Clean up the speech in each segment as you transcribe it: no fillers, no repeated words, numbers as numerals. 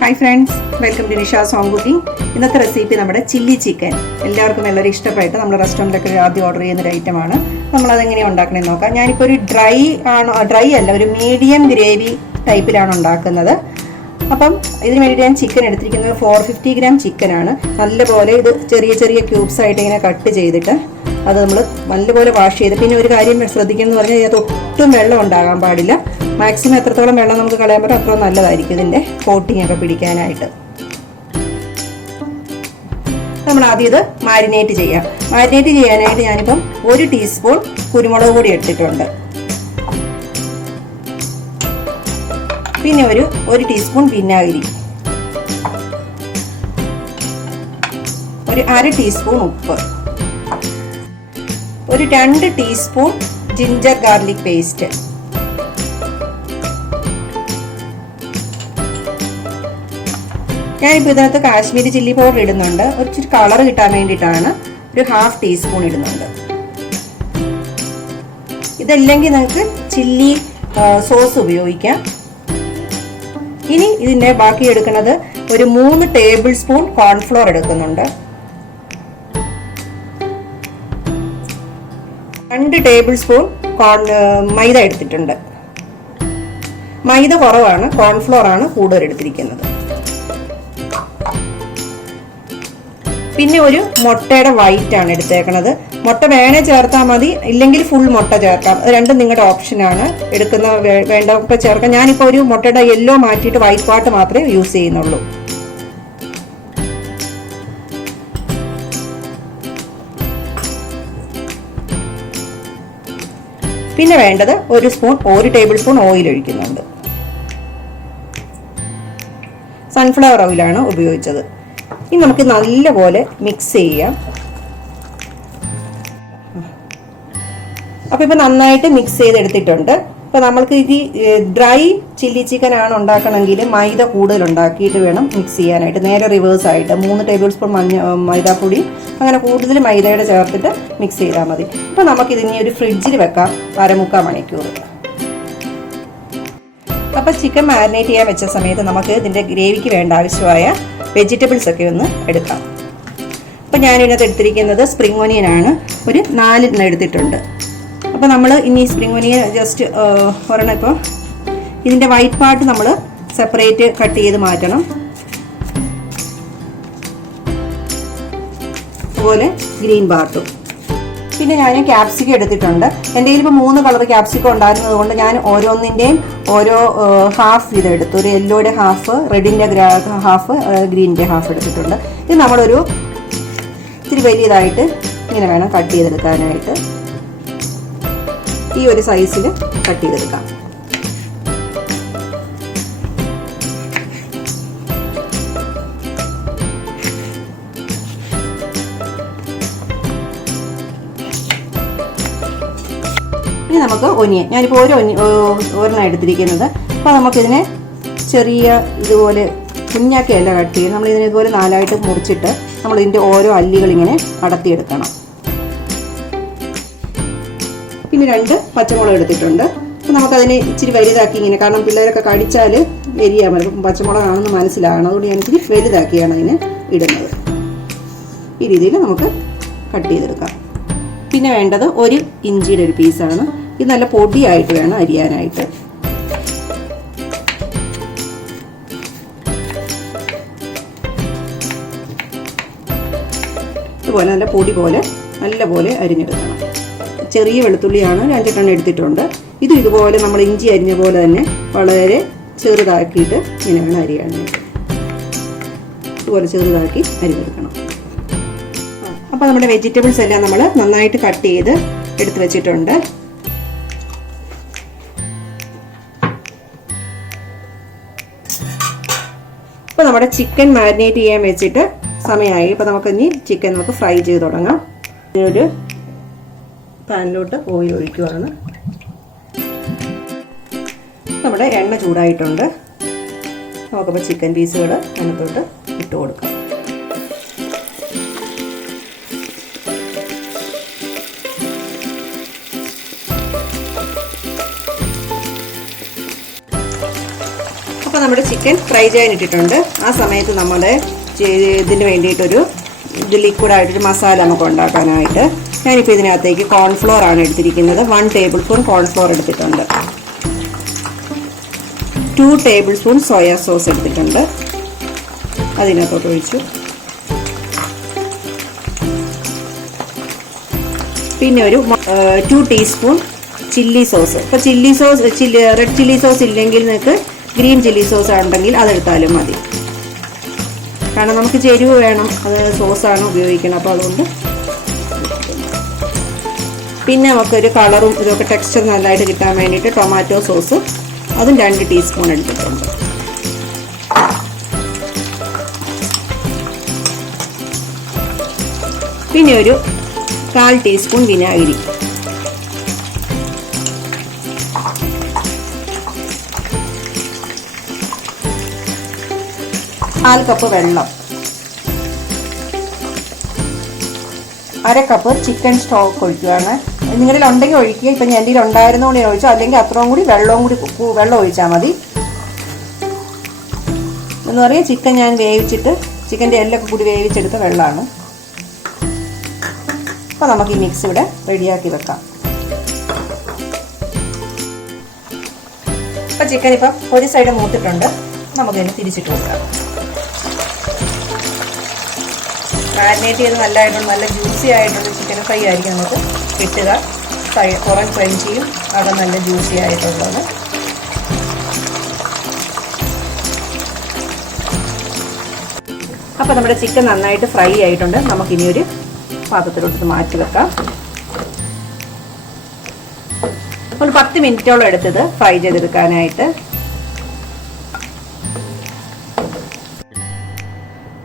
Hi friends, welcome to Nisha's home cooking. ഇന്നത്തെ recipe നമ്മുടെ chilli chicken. എല്ലാവർക്കും വളരെ ഇഷ്ടപ്പെട്ട് നമ്മൾ റെസ്റ്റോറൻറ്റിലൊക്കെ ആദ്യം ഓർഡർ ചെയ്യുന്ന ഒരു ഐറ്റമാണ്. നമ്മളതെങ്ങനെയാണ് ഉണ്ടാക്കണമെന്ന് നോക്കാം. ഞാനിപ്പോൾ ഒരു ഡ്രൈ അല്ല, ഒരു മീഡിയം ഗ്രേവി ടൈപ്പിലാണ് ഉണ്ടാക്കുന്നത്. അപ്പം ഇതിന് വേണ്ടി ഞാൻ ചിക്കൻ എടുത്തിരിക്കുന്നത് 450 ഗ്രാം ചിക്കനാണ്. നല്ലപോലെ ഇത് ചെറിയ ചെറിയ ക്യൂബ്സ് ആയിട്ട് ഇങ്ങനെ കട്ട് ചെയ്തിട്ട് അത് നമ്മൾ നല്ലപോലെ വാഷ് ചെയ്ത്, പിന്നെ ഒരു കാര്യം ശ്രദ്ധിക്കണം എന്ന് പറഞ്ഞാൽ ഇതിനകത്ത് ഒട്ടും വെള്ളം ഉണ്ടാകാൻ പാടില്ല. മാക്സിമം എത്രത്തോളം വെള്ളം നമുക്ക് കളയാൻ പറ്റും അത്രയും നല്ലതായിരിക്കും ഇതിൻ്റെ കോട്ടിംഗ് ഒക്കെ പിടിക്കാനായിട്ട്. നമ്മൾ ആദ്യം ഇത് മാരിനേറ്റ് ചെയ്യാം. മാരിനേറ്റ് ചെയ്യാനായിട്ട് ഞാനിപ്പം 1 ടീസ്പൂൺ കുരുമുളക് പൊടി എടുത്തിട്ടുണ്ട്. പിന്നെ ഒരു ടീസ്പൂൺ വിനാഗിരി, ഒരു 1/2 ടീസ്പൂൺ ഉപ്പ്, ഒരു 2 ടീസ്പൂൺ ജിഞ്ചർ ഗാർലിക് പേസ്റ്റ്, ഞാനിപ്പോൾ ഇതിനകത്ത് കാശ്മീരി ചില്ലി പൗഡർ ഇടുന്നുണ്ട്. ഒരു കളർ കിട്ടാൻ വേണ്ടിയിട്ടാണ് ഒരു 1/2 ടീസ്പൂൺ ഇടുന്നുണ്ട്. ഇതല്ലെങ്കിൽ നിങ്ങൾക്ക് ചില്ലി സോസ് ഉപയോഗിക്കാം. ഇനി ഇതിൻ്റെ ബാക്കി എടുക്കുന്നത് ഒരു 3 ടേബിൾ സ്പൂൺ കോൺഫ്ലോർ എടുക്കുന്നുണ്ട്. 2 ടേബിൾ സ്പൂൺ മൈദ എടുത്തിട്ടുണ്ട്. മൈദ കുറവാണ്, കോൺഫ്ലോർ ആണ് കൂടുതൽ എടുത്തിരിക്കുന്നത്. പിന്നെ ഒരു മുട്ടയുടെ വൈറ്റ് ആണ് എടുത്തേക്കണത്. മുട്ട വേണേ ചേർത്താൽ മതി, ഇല്ലെങ്കിൽ ഫുൾ മുട്ട ചേർക്കാം. അത് രണ്ടും നിങ്ങളുടെ ഓപ്ഷനാണ്. എടുക്കുന്ന വേണ്ടപ്പോൾ ചേർക്കാം. ഞാനിപ്പോൾ ഒരു മുട്ടയുടെ യെല്ലോ മാറ്റിയിട്ട് വൈറ്റ് പാർട്ട് മാത്രമേ യൂസ് ചെയ്യുന്നുള്ളൂ. പിന്നെ വേണ്ടത് 1 ടേബിൾ സ്പൂൺ ഓയിൽ ഒഴിക്കുന്നുണ്ട്. സൺഫ്ലവർ ഓയിലാണ് ഉപയോഗിച്ചത്. ഇനി നമുക്ക് നല്ലപോലെ മിക്സ് ചെയ്യാം. അപ്പോൾ ഇപ്പോൾ നന്നായിട്ട് മിക്സ് ചെയ്തെടുത്തിട്ടുണ്ട്. ഇപ്പോൾ നമ്മൾക്ക് ഈ ഡ്രൈ ചില്ലി ചിക്കൻ ആണ് ഉണ്ടാക്കണമെങ്കിൽ മൈദ കൂടുതൽ ഉണ്ടാക്കിയിട്ട് വേണം മിക്സ് ചെയ്യാനായിട്ട്. നേരെ റിവേഴ്സ് ആയിട്ട് 3 ടേബിൾ സ്പൂൺ മൈദാപ്പൊടി അങ്ങനെ കൂടുതൽ മൈദയുടെ ചേർത്തിട്ട് മിക്സ് ചെയ്താൽ മതി. അപ്പോൾ നമുക്കിതിനി ഒരു ഫ്രിഡ്ജിൽ വെക്കാം 1/4 മണിക്കൂർ. അപ്പോൾ ചിക്കൻ മാരിനേറ്റ് ചെയ്യാൻ വെച്ച സമയത്ത് നമുക്ക് ഇതിൻ്റെ ഗ്രേവിക്ക് വേണ്ട ആവശ്യമായ വെജിറ്റബിൾസ് ഒക്കെ ഒന്ന് എടുക്കാം. അപ്പോൾ ഞാനിതിനകത്ത് എടുത്തിരിക്കുന്നത് സ്പ്രിംഗ് ഓനിയൻ ആണ്. ഒരു 4 എണ്ണം എടുത്തിട്ടുണ്ട്. അപ്പോൾ നമ്മൾ ഇനി സ്പ്രിംഗ് ഓനിയൻ ജസ്റ്റ് ഒരെണ്ണം, ഇപ്പോൾ ഇതിൻ്റെ വൈറ്റ് പാർട്ട് നമ്മൾ സെപ്പറേറ്റ് കട്ട് ചെയ്ത് മാറ്റണം. അതുപോലെ ഗ്രീൻ പാർട്ടും. പിന്നെ ഞാൻ ക്യാപ്സിക്കം എടുത്തിട്ടുണ്ട്. എൻ്റെ കയ്യിൽ ഇപ്പോൾ 3 കളർ ക്യാപ്സിക്കം ഉണ്ടായിരുന്നത് കൊണ്ട് ഞാൻ ഓരോന്നിൻ്റെയും ഓരോ ഹാഫ് ഇത് എടുത്തു. ഒരു യെല്ലോയുടെ ഹാഫ്, റെഡിൻ്റെ ഹാഫ്, ഗ്രീനിൻ്റെ ഹാഫ് എടുത്തിട്ടുണ്ട്. ഇത് നമ്മളൊരു ഇത്തിരി വലിയതായിട്ട് ഇങ്ങനെ വേണം കട്ട് ചെയ്തെടുക്കാനായിട്ട്. ഈ ഒരു സൈസിൽ കട്ട് ചെയ്തെടുക്കാം. ഇനി നമുക്ക് ഒനിയൻ, ഞാനിപ്പോൾ ഒരെണ്ണം എടുത്തിരിക്കുന്നത്. അപ്പോൾ നമുക്കിതിനെ ചെറിയ ഇതുപോലെ കുഞ്ഞാക്കിയല്ല കട്ട് ചെയ്യും. നമ്മളിതിനെ ഇതുപോലെ 4ആയിട്ട് മുറിച്ചിട്ട് നമ്മളിതിൻ്റെ ഓരോ അല്ലികളിങ്ങനെ അടത്തിയെടുക്കണം. പിന്നെ 2 പച്ചമുളക് എടുത്തിട്ടുണ്ട്. അപ്പോൾ നമുക്കതിനെ ഇച്ചിരി വലുതാക്കി ഇങ്ങനെ, കാരണം പിള്ളേരൊക്കെ കടിച്ചാൽ എരിയാൻ പറ്റും, പച്ചമുളകാണെന്ന് മനസ്സിലാകണം. അതുകൊണ്ട് ഞാൻ ഇച്ചിരി വലുതാക്കിയാണ് അതിന് ഇടുന്നത്. ഈ രീതിയിൽ നമുക്ക് കട്ട് ചെയ്തെടുക്കാം. പിന്നെ വേണ്ടത് 1 ഇഞ്ചിയുടെ ഒരു പീസാണ്. ഇത് നല്ല പൊടിയായിട്ട് വേണം അരിയാനായിട്ട്. ഇതുപോലെ നല്ല പൊടി പോലെ നല്ലപോലെ അരിഞ്ഞെടുക്കണം. ചെറിയ വെളുത്തുള്ളിയാണ് 2 എണ്ണം എടുത്തിട്ടുണ്ട്. ഇതുപോലെ നമ്മൾ ഇഞ്ചി അരിഞ്ഞ പോലെ തന്നെ വളരെ ചെറുതാക്കിയിട്ട് ഇങ്ങനെ വേണം അരിയാനായിട്ട്. ഇതുപോലെ ചെറുതാക്കി അരിഞ്ഞെടുക്കണം. അപ്പോൾ നമ്മുടെ വെജിറ്റബിൾസ് എല്ലാം നമ്മൾ നന്നായിട്ട് കട്ട് ചെയ്ത് എടുത്ത് വെച്ചിട്ടുണ്ട്. അപ്പോൾ നമ്മുടെ ചിക്കൻ മാരിനേറ്റ് ചെയ്യാൻ വെച്ചിട്ട് സമയമായി. ഇപ്പോൾ നമുക്കിനി ചിക്കൻ നമുക്ക് ഫ്രൈ ചെയ്ത് തുടങ്ങാം. ഒരു പാനിലോട്ട് ഓയിൽ ഒഴിക്കുവാണ്. നമ്മുടെ എണ്ണ ചൂടായിട്ടുണ്ട്. നമുക്കപ്പോൾ ചിക്കൻ പീസുകൾ അതിനകത്തോട്ട് ഇട്ട് കൊടുക്കാം. നമ്മുടെ ചിക്കൻ ഫ്രൈ ചെയ്യാൻ ഇട്ടിട്ടുണ്ട്. ആ സമയത്ത് നമ്മുടെ ഇതിന് വേണ്ടിയിട്ടൊരു ലിക്വിഡായിട്ടൊരു മസാല നമുക്ക് ഉണ്ടാക്കാനായിട്ട് ഞാനിപ്പോൾ ഇതിനകത്തേക്ക് കോൺഫ്ലോർ ആണ് എടുത്തിരിക്കുന്നത്. 1 ടേബിൾ സ്പൂൺ കോൺഫ്ലോർ എടുത്തിട്ടുണ്ട്. 2 ടേബിൾ സ്പൂൺ സോയാ സോസ് എടുത്തിട്ടുണ്ട്. അതിനകത്തോട്ട് ഒഴിച്ചു. പിന്നെ ഒരു 2 ടീസ്പൂൺ ചില്ലി സോസ്. ഇപ്പോൾ റെഡ് ചില്ലി സോസ് ഇല്ലെങ്കിൽ നിങ്ങൾക്ക് ഗ്രീൻ ചില്ലി സോസ് ഉണ്ടെങ്കിൽ അതെടുത്താലും മതി. കാരണം നമുക്ക് എരിവ് വേണം, അത് സോസാണ് ഉപയോഗിക്കുന്നത്. അപ്പോൾ അതുകൊണ്ട് പിന്നെ നമുക്കൊരു കളറും ഇതൊക്കെ ടെക്സ്ചർ നല്ലതായിട്ട് കിട്ടാൻ വേണ്ടിയിട്ട് ടൊമാറ്റോ സോസ് അതും 2 ടീസ്പൂൺ എടുത്തിട്ടുണ്ട്. പിന്നെ ഒരു 1/4 ടീസ്പൂൺ വിനാഗിരി. കാൽ കപ്പ് വെള്ളം. 1/2 കപ്പ് ചിക്കൻ സ്റ്റോക്ക് ഒഴിക്കുകയാണ്. നിങ്ങളിൽ ഉണ്ടെങ്കിൽ ഒഴിക്കുക. ഇപ്പം ഞാൻ എൻ്റെ ഉണ്ടായിരുന്നോണ്ട് ഒഴിച്ചു, അല്ലെങ്കിൽ അത്രയും കൂടി വെള്ളം ഒഴിച്ചാൽ മതി. എന്ന് പറയാം ചിക്കൻ ഞാൻ വേവിച്ചിട്ട് ചിക്കൻ്റെ എല്ലൊക്കെ കൂടി വേവിച്ചെടുത്ത വെള്ളമാണ്. അപ്പോൾ നമുക്ക് ഈ മിക്സ് ഇവിടെ റെഡിയാക്കി വെക്കാം. അപ്പോൾ ചിക്കൻ ഇപ്പം ഒരു സൈഡ് മൂത്തിട്ടുണ്ട്. നമുക്കിതിന് തിരിച്ചിട്ട് കൊടുക്കാം. മാരിനേറ്റ് ചെയ്ത് നല്ല ജ്യൂസി ആയിട്ടുള്ള ചിക്കൻ ഫ്രൈ ആയിരിക്കും നമുക്ക് കിട്ടുക. പുറം ക്രഞ്ചിയും അവിടെ നല്ല ജ്യൂസി ആയിട്ടുള്ളത്. അപ്പോൾ നമ്മുടെ ചിക്കൻ നന്നായിട്ട് ഫ്രൈ ആയിട്ടുണ്ട്. നമുക്കിനി ഒരു പാത്രത്തിലോട്ട് മാറ്റി വെക്കാം. ഒരു 10 മിനിറ്റോളം എടുത്തത് ഫ്രൈ ചെയ്തെടുക്കാനായിട്ട്.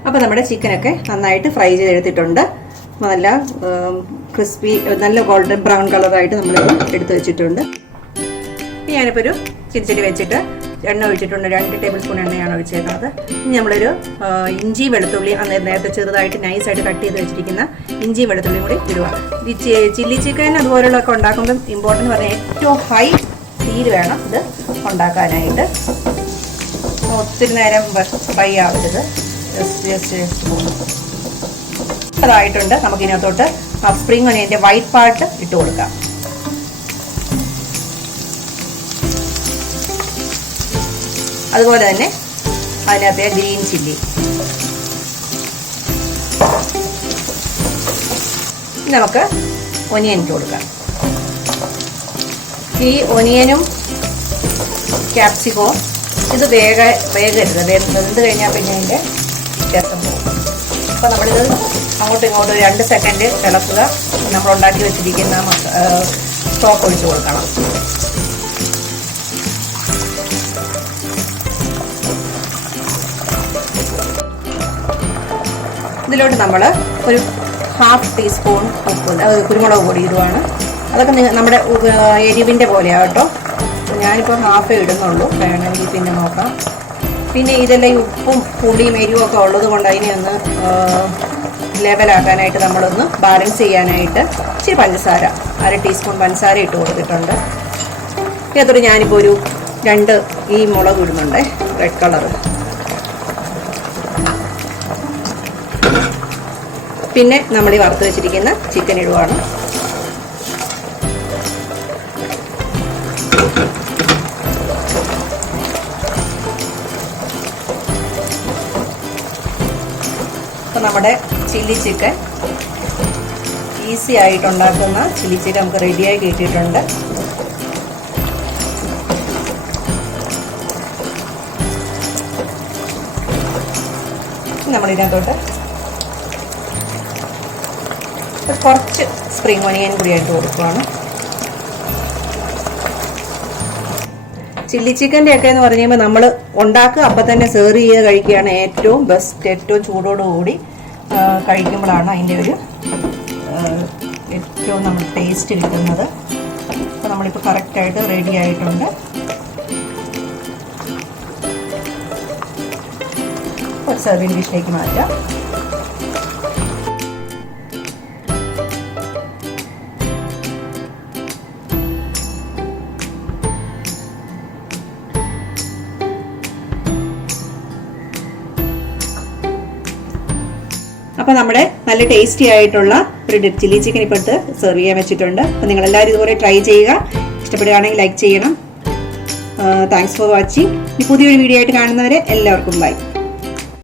അപ്പോൾ നമ്മുടെ ചിക്കനൊക്കെ നന്നായിട്ട് ഫ്രൈ ചെയ്തെടുത്തിട്ടുണ്ട്. നല്ല ക്രിസ്പി, നല്ല ഗോൾഡൻ ബ്രൗൺ കളറായിട്ട് നമ്മൾ എടുത്ത് വെച്ചിട്ടുണ്ട്. ഞാനിപ്പോൾ ഒരു ചിരിച്ചടി വെച്ചിട്ട് എണ്ണ ഒഴിച്ചിട്ടുണ്ട്. 2 ടേബിൾ സ്പൂൺ എണ്ണയാണ് ഒഴിച്ചേക്കുന്നത്. ഇനി നമ്മളൊരു ഇഞ്ചി വെളുത്തുള്ളി നേരത്തെ ചെറുതായിട്ട് നൈസായിട്ട് കട്ട് ചെയ്ത് വെച്ചിരിക്കുന്ന ഇഞ്ചി വെളുത്തുള്ളിയും കൂടി ഇടുക. ഈ ചില്ലി ചിക്കൻ അതുപോലുള്ളതൊക്കെ ഉണ്ടാക്കുമ്പോൾ ഇമ്പോർട്ടൻ്റ് പറഞ്ഞാൽ ഏറ്റവും ഹൈ തീര് വേണം ഇത് ഉണ്ടാക്കാനായിട്ട്. ഒത്തിരി നേരം ഫ്രൈ ആവരുത്. അതായിട്ടുണ്ട്. നമുക്കിതിനകത്തോട്ട് സ്പ്രിംഗ് ഒനിയൻ്റെ വൈറ്റ് പാർട്ട് ഇട്ട് കൊടുക്കാം. അതുപോലെ തന്നെ അതിനകത്തെ ഗ്രീൻ ചില്ലി. നമുക്ക് ഒനിയൻ ഇട്ട് കൊടുക്കാം. ഈ ഒനിയനും ക്യാപ്സിക്കവും ഇത് വേഗരുത്. വെന്ത് കഴിഞ്ഞാൽ പിന്നെ അതിൻ്റെ വ്യത്യാസം പോകും. അപ്പോൾ നമ്മളിത് അങ്ങോട്ടും ഇങ്ങോട്ടും 2 സെക്കൻഡ് ഇളക്കുക. നമ്മൾ ഉണ്ടാക്കി വെച്ചിരിക്കുന്ന സ്റ്റോക്ക് ഒഴിച്ച് കൊടുക്കണം. ഇതിലോട്ട് നമ്മൾ ഒരു 1/2 ടീസ്പൂൺ കുരുമുളക് പൊടി ഇടുവാണ്. അതൊക്കെ നമ്മുടെ എരിവിൻ്റെ പോലെയാണ് കേട്ടോ. ഞാനിപ്പോൾ 1/2 ഇടുന്നുള്ളൂ. വേണമെങ്കിൽ പിന്നെ നോക്കാം. പിന്നെ ഇതെല്ലാം ഈ ഉപ്പും പുളിയും എരിവും ഒക്കെ ഉള്ളത് കൊണ്ട് അതിനെ ഒന്ന് ലെവലാക്കാനായിട്ട് നമ്മളൊന്ന് ബാലൻസ് ചെയ്യാനായിട്ട് ഇച്ചിരി പഞ്ചസാര 1/2 ടീസ്പൂൺ പഞ്ചസാര ഇട്ട് കൊടുത്തിട്ടുണ്ട്. ഇതിനകത്തോട് ഞാനിപ്പോൾ ഒരു 2 ഈ മുളക് ഇടുന്നുണ്ട്, റെഡ് കളർ. പിന്നെ നമ്മൾ ഈ വറുത്ത് വെച്ചിരിക്കുന്ന ചിക്കൻ ഇടുവാണ്. അപ്പോൾ നമ്മുടെ ചില്ലി ചിക്കൻ ഈസി ആയിട്ടുണ്ടാക്കുന്ന ചില്ലി ചിക്കൻ നമുക്ക് റെഡിയായി കിട്ടിയിട്ടുണ്ട്. നമ്മളിതിനകത്തോട്ട് കുറച്ച് സ്പ്രിംഗ് ഒനിയൻ കൂടി ആയിട്ട് കൊടുക്കുകയാണ്. ചില്ലി ചിക്കൻ്റെ ഒക്കെ എന്ന് പറഞ്ഞു കഴിയുമ്പോൾ നമ്മൾ ഉണ്ടാക്കുക അപ്പം തന്നെ സെർവ് ചെയ്ത് കഴിക്കുകയാണ് ഏറ്റവും ബെസ്റ്റ്. ഏറ്റവും ചൂടോടുകൂടി കഴിക്കുമ്പോഴാണ് അതിൻ്റെ ഒരു ഏറ്റവും നമ്മൾ ടേസ്റ്റ് കിട്ടുന്നത്. അപ്പോൾ നമ്മളിപ്പോൾ കറക്റ്റായിട്ട് റെഡി ആയിട്ടുണ്ട്. ഒരു സെർവിങ് ഡിഷിലേക്ക് മാറ്റാം. അപ്പോൾ നമ്മുടെ നല്ല ടേസ്റ്റി ആയിട്ടുള്ള ഒരു ചില്ലി ചിക്കൻ ഇപ്പോൾ എടുത്ത് സെർവ് ചെയ്യാൻ വെച്ചിട്ടുണ്ട്. അപ്പോൾ നിങ്ങളെല്ലാവരും ഇതുപോലെ ട്രൈ ചെയ്യുക. ഇഷ്ടപ്പെടുകയാണെങ്കിൽ ലൈക്ക് ചെയ്യണം. Thanks for watching. ഈ പുതിയൊരു വീഡിയോ ആയിട്ട് കാണുന്നവരെ എല്ലാവർക്കും ബൈ.